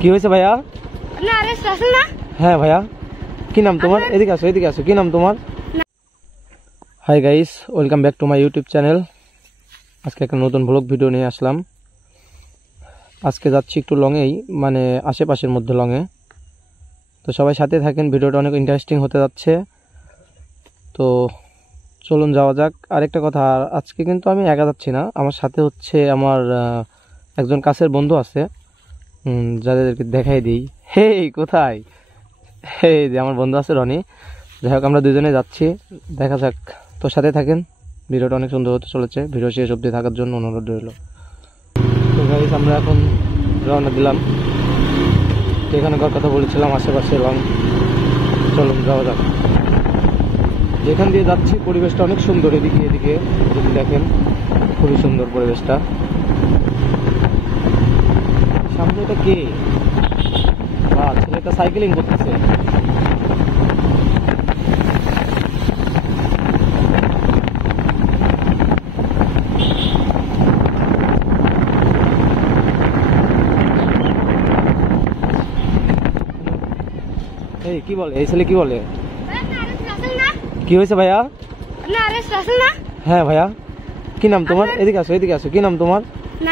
কি হয়েছে ভাইয়া? না আরেস্ট আছে না? হ্যাঁ ভাইয়া। কি নাম তোমার? এদিকে আসো, এদিকে আসো। কি নাম তোমার? Hi guys, welcome back to my YouTube channel. আজকে একটা নতুন ব্লগ ভিডিও নিয়ে আসলাম। আজকে যাচ্ছি একটু লংয়েই, মানে আশেপাশের মধ্যে লংয়ে। তো সবাই সাথে থাকেন, ভিডিওটা অনেক ইন্টারেস্টিং হতে যাচ্ছে। তো চলুন যাওয়া যাক। আরেকটা কথা, আজকে কিন্তু আমি একা যাচ্ছি না, আমার সাথে হচ্ছে আমার একজন কাছের বন্ধু আছে, যাদেরকে দেখাই দিই। হেই কোথায়? এই যে আমার বন্ধু আছে রনি। যাই হোক, আমরা দুজনে যাচ্ছি, দেখা যাক। তো সাথে থাকেন, ভিডিওটা অনেক সুন্দর হতে চলেছে। ভিডিও শেষ অবধি থাকার জন্য অনুরোধ রইল। তো গাইস, আমরা এখন রওনা দিলাম। এখানকার কথা বলেছিলাম আশেপাশে লং। চলুন যাওয়া যাক। যেখান দিয়ে যাচ্ছি পরিবেশটা অনেক সুন্দর। এদিকে এদিকে যদি দেখেন, খুবই সুন্দর পরিবেশটা। সামনে এটা কে? ছেলেটা সাইকেলিং করতেছে। এই কি বলে? এই ছেলে কি বলে? কি হয়েছে ভাইয়া? হ্যাঁ ভাইয়া। কি নাম তোমার? এদিকে আসো, এদিকে আসো। কি নাম তোমার?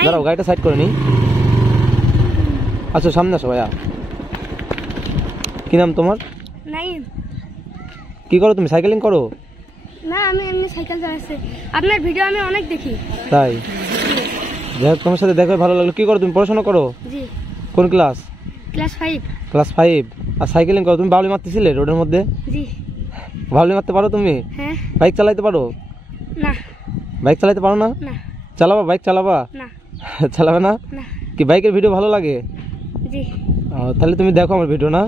দাঁড়াও, গাড়িটা সাইড করে নি। আচ্ছা, সামনে আসো ভাইয়া। কি নাম তোমার? নাইম। কি করো তুমি? সাইকেলিং করো? না, আমি এমনি সাইকেল চালাচ্ছি। আপনার ভিডিও আমি অনেক দেখি। তাই? যাই হোক, তোমার সাথে দেখে ভালো লাগলো। কি করো তুমি? পড়াশোনা করো? জি। কোন ক্লাস? ক্লাস 5। ক্লাস 5। আর সাইকেলিং করো? তুমি বাউলি মারতেছিলে রোডের মধ্যে? জি। বাউলি মারতে পারো তুমি? হ্যাঁ। বাইক চালাতে পারো? না। বাইক চালাতে পারো না? না। চালাবা? বাইক চালাবা? না। চালাবে না? না। কি বাইকের ভিডিও ভালো লাগে? জি। তাহলে তুমি দেখো আমার ভিডিও না?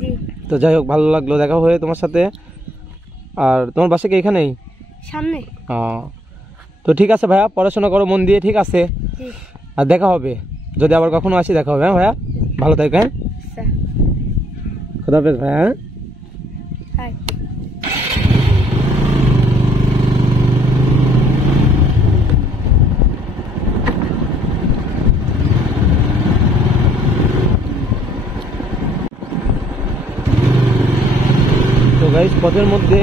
জি। তো যাই হোক, ভালো লাগলো দেখা হয়ে তোমার সাথে। আর তোমার বাসা কি এখানেই? সামনে। তো ঠিক আছে ভাইয়া, পড়াশোনা করো মন দিয়ে, ঠিক আছে? জি। আর দেখা হবে, যদি আবার কখনো আসি দেখা হবে। হ্যাঁ ভাইয়া, ভালো থাকবেন। আচ্ছা, খোদা হাফেজ ভাইয়া। হাই। তো গাইস, পথের মধ্যে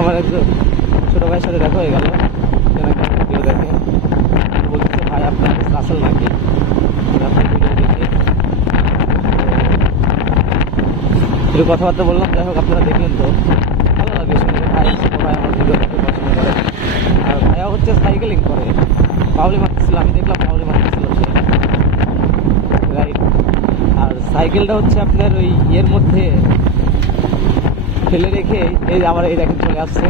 আমার একজন ছোট ভাইয়ের সাথে দেখা হয়ে গেল। ভিডিও দেখে বলছে, ভাই আপনার আসল নাকি? আপনার ভিডিও দেখে একটু কথাবার্তা বললাম। যাই হোক, আপনারা দেখলেন তো, ভালো লাগে শুনে। ভাই ছোট ভাই আমার ভিডিও দেখতে পছন্দ করে। আর ভাইয়া হচ্ছে সাইকেলিং করে। বাউলি মারতেছিল, আমি দেখলাম বাউলি মারতেছিল সে, রাইট। আর সাইকেলটা হচ্ছে আপনার ওই ইয়ের মধ্যে ফেলে রেখে, এই আমার এই দেখেন চলে আসছে।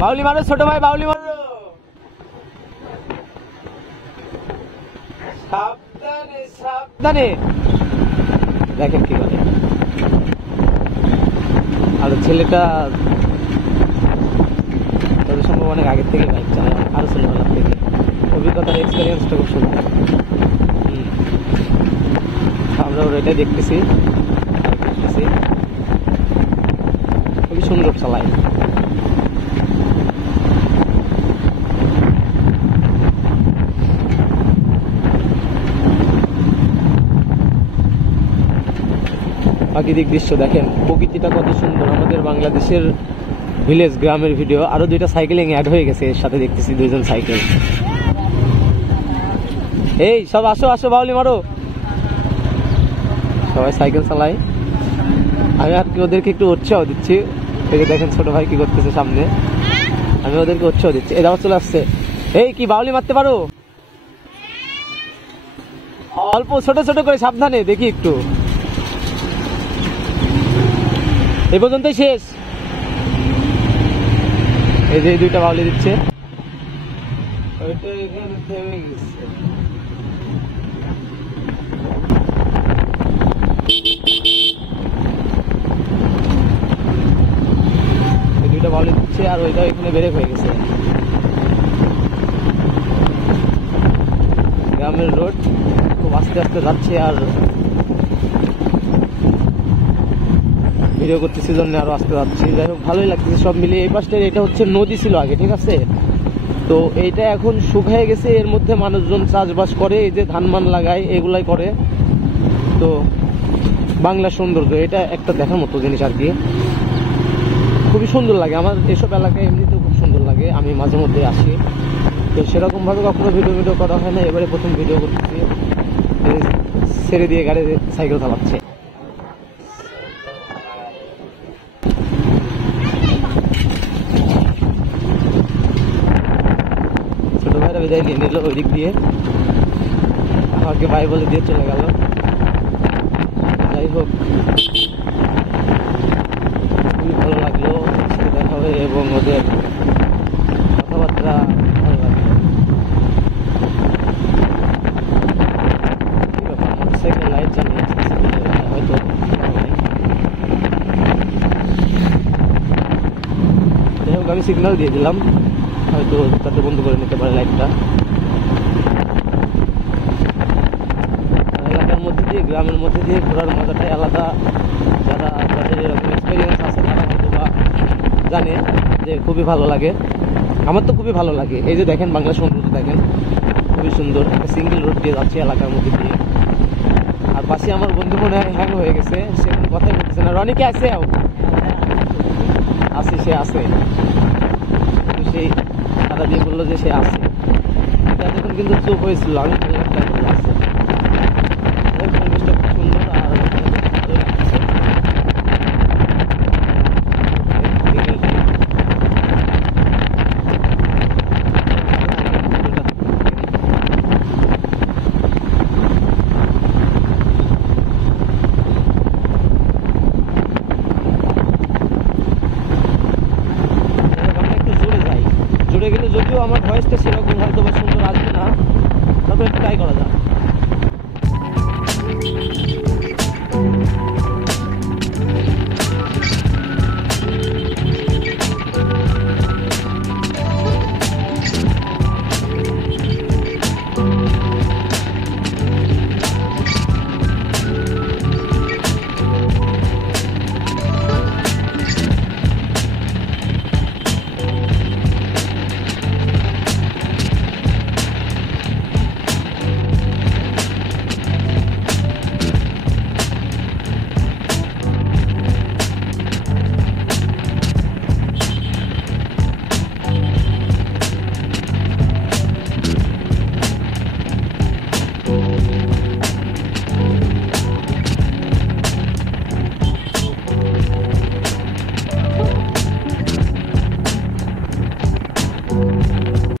বাউলি মারো ছোট ভাই, বাউলি মারো। সাবধানে সাবধানে। দেখেন কি করে। আর ছেলেটা তবে সম্ভব অনেক আগের থেকে বাইক চালায়, আরো ছোটবেলার থেকে। অভিজ্ঞতার এক্সপিরিয়েন্সটা খুব সুন্দর। আমরা ওর এটাই দেখতেছি, খুবই সুন্দর চালায়। প্রাকৃতিক দৃশ্য দেখেন, প্রকৃতিটা কত সুন্দর। আমাদের বাংলাদেশের ভিলেজ, গ্রামের ভিডিও। আরো দুইটা সাইকেলিং অ্যাড হয়ে গেছে এর সাথে, দেখতেছি দুইজন সাইকেল। এই সব আসো আসো, বাউলি মারো। সবাই সাইকেল চালায়। আমি আর কি ওদেরকে একটু উৎসাহ দিচ্ছি। দেখেন ছোট ভাই কি করতেছে সামনে, আমি ওদেরকে উৎসাহ দিচ্ছি। এই দাও চলে আসছে। এই কি বাউলি মারতে পারো? অল্প ছোট ছোট করে, সাবধানে, দেখি একটু। এই পর্যন্তই শেষ। এই যে দুইটা বাউলি দিচ্ছে। দুইটা বাউলি দিচ্ছে, আর ওইটা এখানে বেরেক হয়ে গেছে। গ্রামের রোড খুব আস্তে আস্তে যাচ্ছে, আর ভিডিও করতেছি জন্য আরো আস্তে যাচ্ছি। যাই হোক, ভালোই লাগতেছে সব মিলিয়ে। এই পাশটা এটা হচ্ছে নদী ছিল আগে, ঠিক আছে? তো এইটা এখন শুকিয়ে গেছে, এর মধ্যে মানুষজন চাষবাস করে, এই যে ধান মান লাগায় এগুলাই করে। তো বাংলা সৌন্দর্য এটা একটা দেখার মতো জিনিস আর কি, খুবই সুন্দর লাগে আমার এসব এলাকায়, এমনিতেও খুব সুন্দর লাগে, আমি মাঝে মধ্যে আসি। তো সেরকম ভাবে কখনো ভিডিও করা হয় না, এবারে প্রথম ভিডিও করতেছি। ছেড়ে দিয়ে গাড়ি সাইকেল চালাচ্ছে। ছোট ভাইরা বিদায় নিয়ে নিল ওই দিক দিয়ে, আমাকে ভাই বলে দিয়ে চলে গেল। যাই হোক, খুবই ভালো লাগলো দেখা হবে এবং ওদের কথাবার্তা ভালো লাগলো। মোটরসাইকেল লাইট জ্বালিয়েছে, হয়তো যাই হোক, আমি সিগন্যাল দিয়ে দিলাম, হয়তো তাতে বন্ধ করে নিতে পারে লাইটটা। এলাকার মধ্যে দিয়ে, গ্রামের মধ্যে দিয়ে ঘোরার মজাটাই আলাদা। যাদের এরকম এক্সপিরিয়েন্স আছে তারা হয়তো বা জানে যে খুবই ভালো লাগে। আমার তো খুবই ভালো লাগে। এই যে দেখেন বাংলা সৌন্দর্য দেখেন, খুবই সুন্দর। একটা সিঙ্গেল রোড দিয়ে যাচ্ছি এলাকার মধ্যে দিয়ে, আর পাশে আমার বন্ধু মনে হয় হ্যাং হয়ে গেছে, সে কোনো কথাই বলতেছে না। রনিকে আছে আছে, সে আছে, সেই টাকা দিয়ে বললো যে সে আছে। এটা দেখুন কিন্তু চুপ হয়েছিল, আমি বললাম আছে।